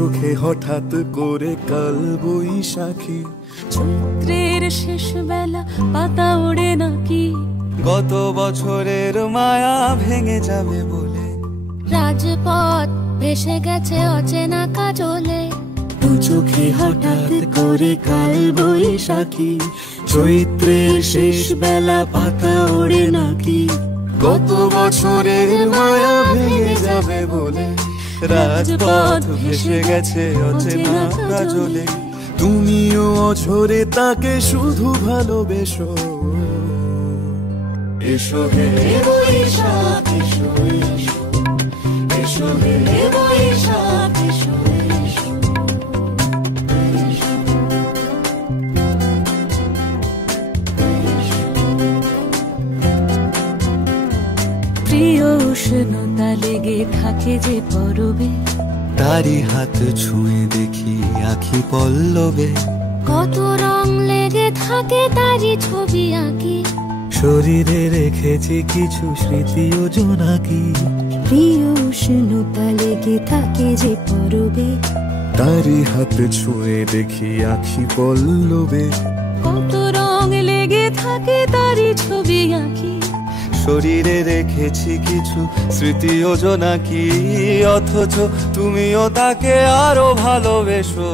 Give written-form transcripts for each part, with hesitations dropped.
চোখে হঠাৎ করে কাল বৈশাখী, চৈত্রের শেষ বেলা পাতা ওড়ে নাকি, গত বছরের মায়া ভেঙে যাবে বলে, রাজপথ ভেসে গেছে অচেনা কাজলে, দু চোখে হঠাৎ করে কাল বৈশাখী, চৈত্রের শেষ বেলা পাতা ওড়ে নাকি, গত বছরের মায়া ভেঙে যাবে বলে, রাজপথ ভেসে গেছে অচেনা কাজলে, তুমিও অঝরে তাকে শুধু ভালোবেসো। এসো হে বৈশাখ এসো এসো, এসো হে বৈশাখ এসো এসো। প্রিয় উষ্ণতা লেগে থাকে যে পরবে, তারি হাত ছুঁয়ে দেখি আখি পল্লবে, কত রং লেগে থাকে তারই ছবি আঁকি, শরীরে রেখেছি কিছু স্মৃতি ও জোনাকি, প্রিয় উষ্ণতা লেগে থাকে যে পরবে, তারি হাত ছুঁয়ে দেখি আখি পল্লবে, কত রং লেগে থাকে তারই ছবি আঁকি, শরীরে রেখেছি কিছু স্মৃতি ও জোনাকি, অথচ তুমিও তাকে আরো ভালোবেসো।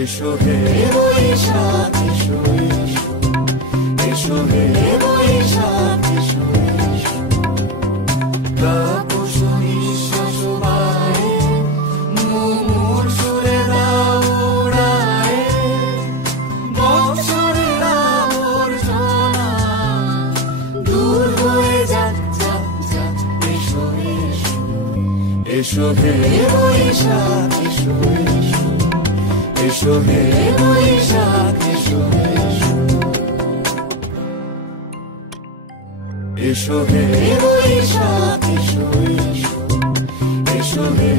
এসো হে বৈশাখ এসো এসো, এসো হে বৈশাখ এসো এসো। তাপস নিঃশ্বাস বায়ে, মুমুর সুরে দাও উড়ায়ে, বৎসরের আবর্জনা দূর হয়ে যাক যাক যাক। এসো এসো, এসো হে বৈশাখ এসো এসো, এসো হে বৈশাখ এসো এসো, এসো হে বৈশাখ এসো এসো, এসো হে